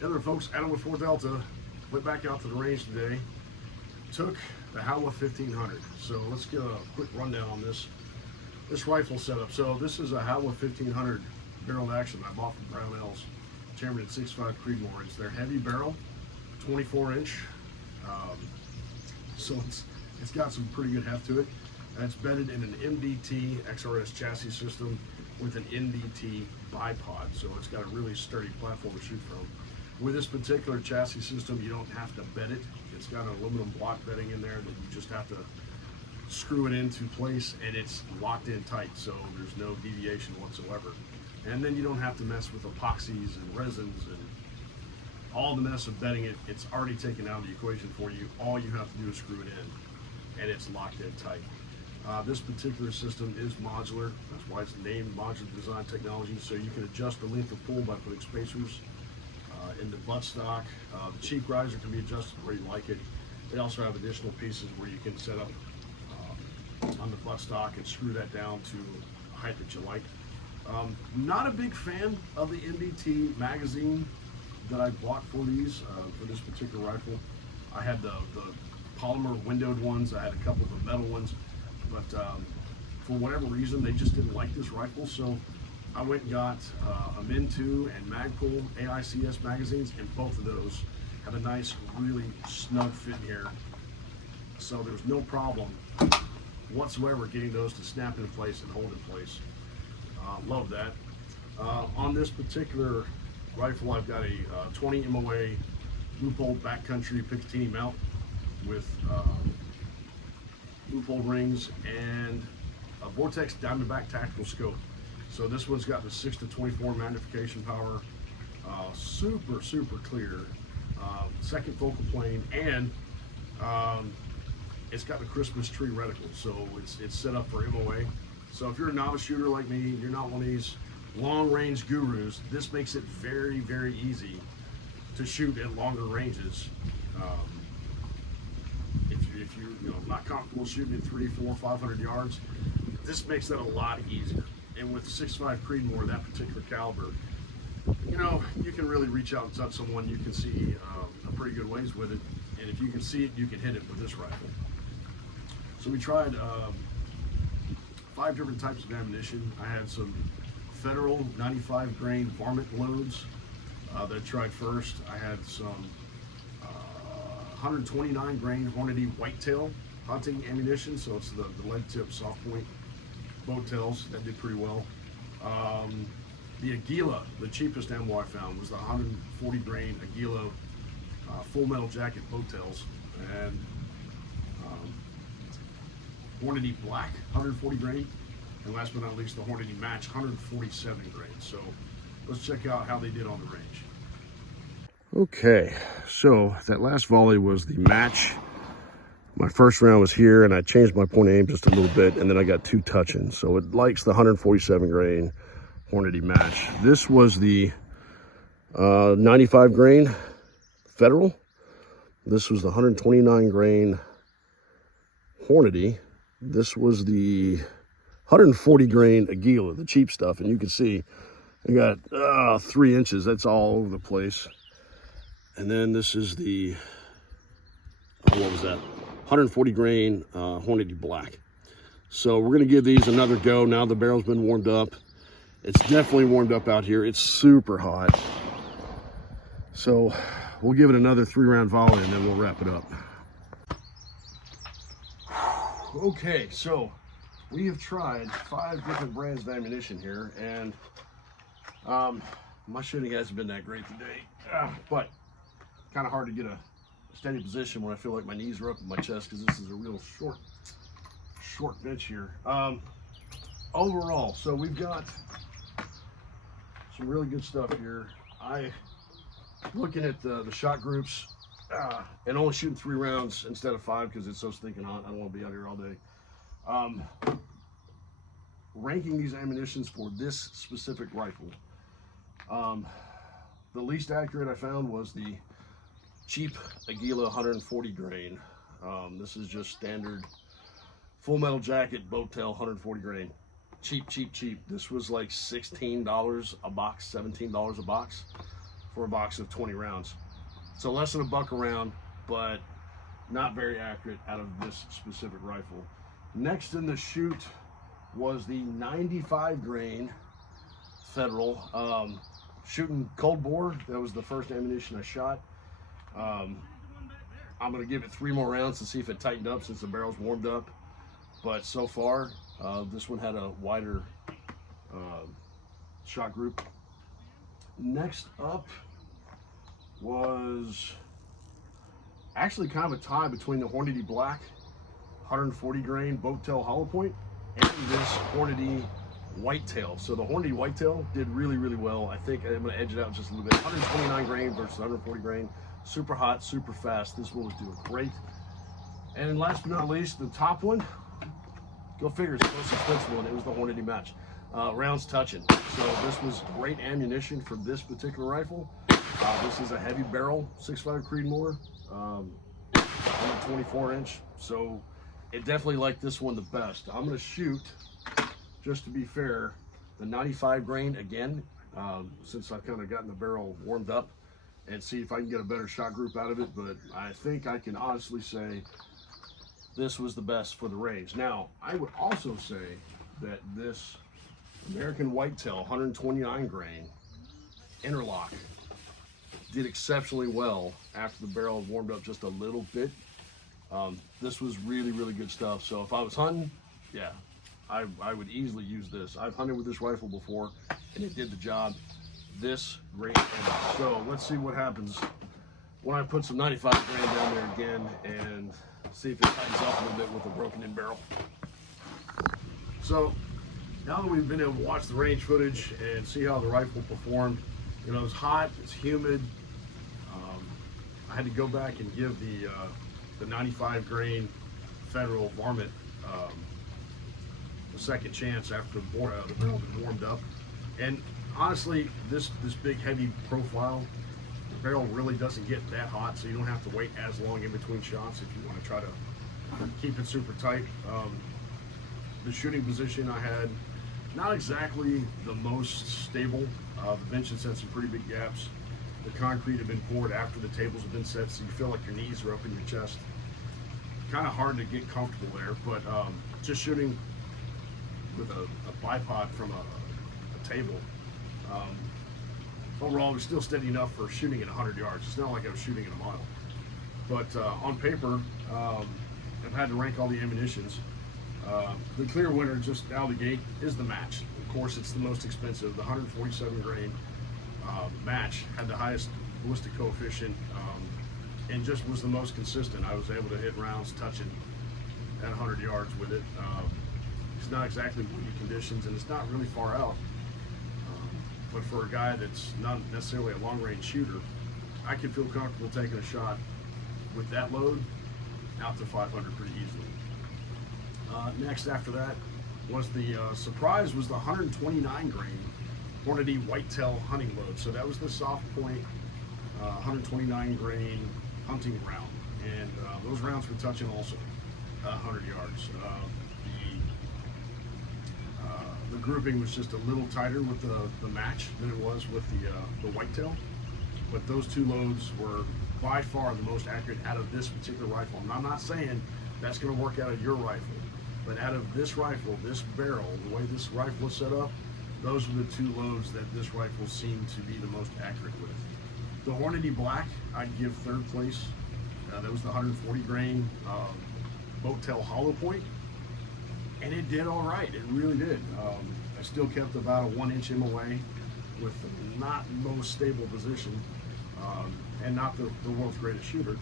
Hey there, folks. Adam with 4 Delta. Went back out to the range today. Took the Howa 1500. So let's get a quick rundown on this rifle setup. So this is a Howa 1500 barreled action I bought from Brownells, chambered at 6.5 Creedmoor. It's their heavy barrel, 24 inch. So it's got some pretty good heft to it. And it's bedded in an MDT XRS chassis system with an NDT bipod. So it's got a really sturdy platform to shoot from. With this particular chassis system, you don't have to bed it. It's got an aluminum block bedding in there that you just have to screw it into place, and it's locked in tight, so there's no deviation whatsoever. And then you don't have to mess with epoxies and resins and all the mess of bedding it. It's already taken out of the equation for you. All you have to do is screw it in, and it's locked in tight. This particular system is modular. That's why it's named Modular Design Technology. So you can adjust the length of pull by putting spacers in the buttstock. The cheek riser can be adjusted where you like it. They also have additional pieces where you can set up on the buttstock and screw that down to a height that you like. Not a big fan of the NDT magazine that I bought for these, for this particular rifle. I had the polymer windowed ones. I had a couple of the metal ones, but for whatever reason, they just didn't like this rifle. So I went and got a Min2 and Magpul AICS magazines, and both of those have a nice, really snug fit here. So there's no problem whatsoever getting those to snap in place and hold in place. Love that. On this particular rifle, I've got a 20 MOA loophole backcountry Picatinny mount with loophole rings and a Vortex Diamondback tactical scope. So this one's got the 6-24 magnification power, super clear, second focal plane, and it's got the Christmas tree reticle. So it's set up for MOA. So if you're a novice shooter like me, you're not one of these long range gurus, this makes it very easy to shoot at longer ranges. If you're not comfortable shooting at 300, 400, 500 yards, this makes that a lot easier. And with 6.5 Creedmoor, that particular caliber, you can really reach out and touch someone. You can see a pretty good ways with it, and if you can see it, you can hit it with this rifle. So we tried 5 different types of ammunition. I had some Federal 95 grain varmint loads that I tried first. I had some 129 grain Hornady whitetail hunting ammunition, so it's the lead tip soft point boat tails that did pretty well. The Aguila, the cheapest ammo I found, was the 140 grain Aguila full metal jacket boat tails, and Hornady black 140 grain, and last but not least the Hornady match 147 grain. So let's check out how they did on the range. Okay, so that last volley was the match. My first round was here, and I changed my point of aim just a little bit, and then I got 2 touching. So it likes the 147 grain Hornady match. This was the 95 grain Federal. This was the 129 grain Hornady. This was the 140 grain Aguila, the cheap stuff, and you can see I got 3 inches. That's all over the place. And then this is the what was that? 140 grain Hornady black. So we're gonna give these another go now the barrel's been warmed up. It's definitely warmed up out here. It's super hot. So we'll give it another 3-round volley and then we'll wrap it up. Okay, so we have tried 5 different brands of ammunition here, and my shooting hasn't been that great today, but kind of hard to get a steady position when I feel like my knees are up in my chest because this is a real short bench here. Overall, so we've got some really good stuff here. Looking at the shot groups and only shooting 3 rounds instead of 5 because it's so stinking hot. I don't want to be out here all day. Ranking these ammunitions for this specific rifle, the least accurate I found was the cheap Aguila 140 grain. This is just standard full metal jacket boat tail 140 grain. Cheap. This was like $16 a box, $17 a box for a box of 20 rounds. So less than $1 a round, but not very accurate out of this specific rifle. Next in the chute was the 95 grain Federal, shooting cold bore. That was the first ammunition I shot. I'm going to give it 3 more rounds to see if it tightened up since the barrel's warmed up. But so far, this one had a wider shot group. Next up was actually kind of a tie between the Hornady Black 140 grain boat tail hollow point and this Hornady Whitetail. So the Hornady Whitetail did really, really well. I think I'm going to edge it out just a little bit. 129 grain versus 140 grain. Super hot, super fast. This one was doing great. And last but not least, the top one, go figure, it's the most expensive one. It was the Hornady Match. Rounds touching. So this was great ammunition for this particular rifle. This is a heavy barrel, 6.5 Creedmoor, 124 inch. So it definitely liked this one the best. I'm going to shoot, just to be fair, the 95 grain again, since I've kind of gotten the barrel warmed up, and see if I can get a better shot group out of it. But I think I can honestly say this was the best for the range. Now, I would also say that this American Whitetail 129 grain interlock did exceptionally well after the barrel had warmed up just a little bit. This was really, really good stuff. So if I was hunting, yeah, I would easily use this. I've hunted with this rifle before, and it did the job. This great. So let's see what happens when I put some 95 grain down there again and see if it tightens up a little bit with a broken in barrel. So now that we've been able to watch the range footage and see how the rifle performed, you know, it's hot, it's humid. I had to go back and give the 95 grain Federal varmint a second chance after the barrel had been warmed up. And honestly, this big heavy profile, the barrel really doesn't get that hot, so you don't have to wait as long in between shots if you want to try to keep it super tight. The shooting position I had, not exactly the most stable. The bench had set some pretty big gaps. The concrete had been poured after the tables have been set, so you feel like your knees are up in your chest. Kind of hard to get comfortable there, but just shooting with a bipod from a table, overall it was still steady enough for shooting at 100 yards. It's not like I was shooting at a mile. But on paper, I've had to rank all the ammunitions. The clear winner just out of the gate is the Match. Of course, it's the most expensive. The 147 grain Match had the highest ballistic coefficient and just was the most consistent. I was able to hit rounds touching at 100 yards with it. It's not exactly booty conditions, and it's not really far out. But for a guy that's not necessarily a long-range shooter, I could feel comfortable taking a shot with that load out to 500 pretty easily. Next after that was the surprise was the 129 grain Hornady Whitetail hunting load. So that was the soft point 129 grain hunting round, and those rounds were touching also 100 yards. The grouping was just a little tighter with the Match than it was with the Whitetail, but those two loads were by far the most accurate out of this particular rifle. And I'm not saying that's going to work out of your rifle, but out of this rifle, this barrel, the way this rifle is set up, those are the two loads that this rifle seemed to be the most accurate with. The Hornady Black, I'd give third place. That was the 140 grain boat tail hollow point, and it did all right. It really did. I still kept about a 1 inch MOA with not most stable position, and not the world's greatest shooter.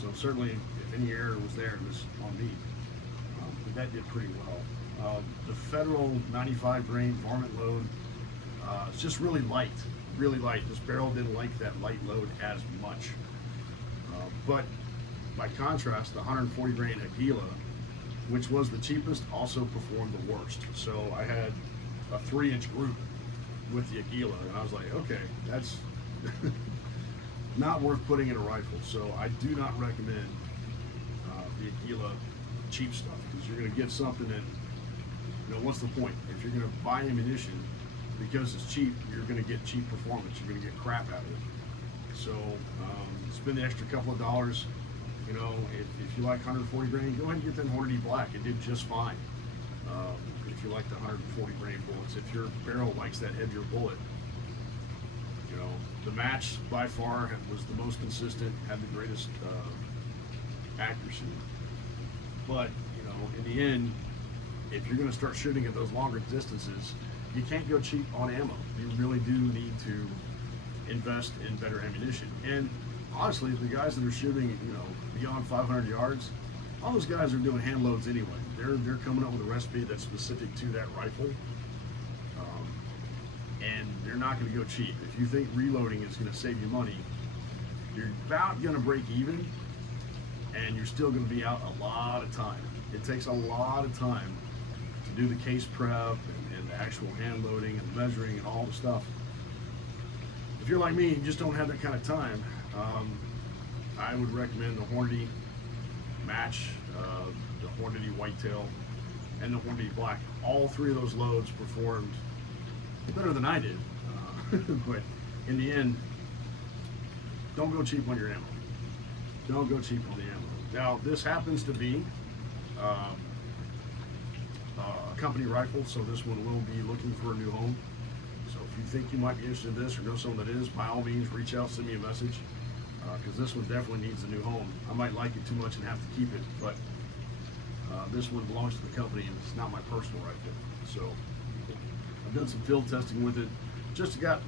So certainly, if any error was there, it was on me. But that did pretty well. The Federal 95 grain varmint load, it's just really light, really light. This barrel didn't like that light load as much. But by contrast, the 140 grain Aguila, which was the cheapest, also performed the worst. So I had a 3-inch group with the Aguila, and I was like, okay, that's not worth putting in a rifle. So I do not recommend the Aguila cheap stuff, because you're going to get something that, you know, what's the point? If you're going to buy ammunition, because it's cheap, you're going to get cheap performance. You're going to get crap out of it. So spend the extra couple of dollars. You know, if you like 140 grain, go ahead and get that Hornady Black. It did just fine. If you like the 140 grain bullets, if your barrel likes that heavier bullet, you know, the match by far was the most consistent, had the greatest accuracy. But you know, in the end, if you're going to start shooting at those longer distances, you can't go cheap on ammo. You really do need to invest in better ammunition. And honestly, the guys that are shooting, you know, beyond 500 yards, all those guys are doing hand loads anyway. They're coming up with a recipe that's specific to that rifle, and they're not going to go cheap. If you think reloading is going to save you money, you're about going to break even, and you're still going to be out a lot of time. It takes a lot of time to do the case prep and the actual hand loading and measuring and all the stuff. If you're like me, you just don't have that kind of time. I would recommend the Hornady Match, the Hornady Whitetail, and the Hornady Black. All three of those loads performed better than I did, but in the end, don't go cheap on your ammo. Don't go cheap on the ammo. Now, this happens to be a company rifle, so this one will be looking for a new home. So if you think you might be interested in this or know someone that is, by all means, reach out, send me a message, because this one definitely needs a new home. I might like it too much and have to keep it, but this one belongs to the company and it's not my personal rifle. So I've done some field testing with it. Just got,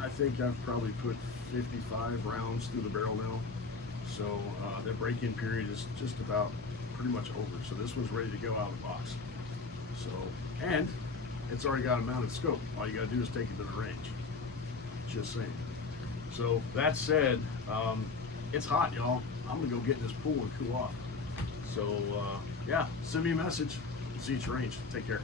I think I've probably put 55 rounds through the barrel now. So the break-in period is just about pretty much over. So this one's ready to go out of the box. So, and it's already got a mounted scope. All you got to do is take it to the range. Just saying. So that said, it's hot, y'all. I'm gonna go get in this pool and cool off. So yeah, send me a message. See you at your range. Take care.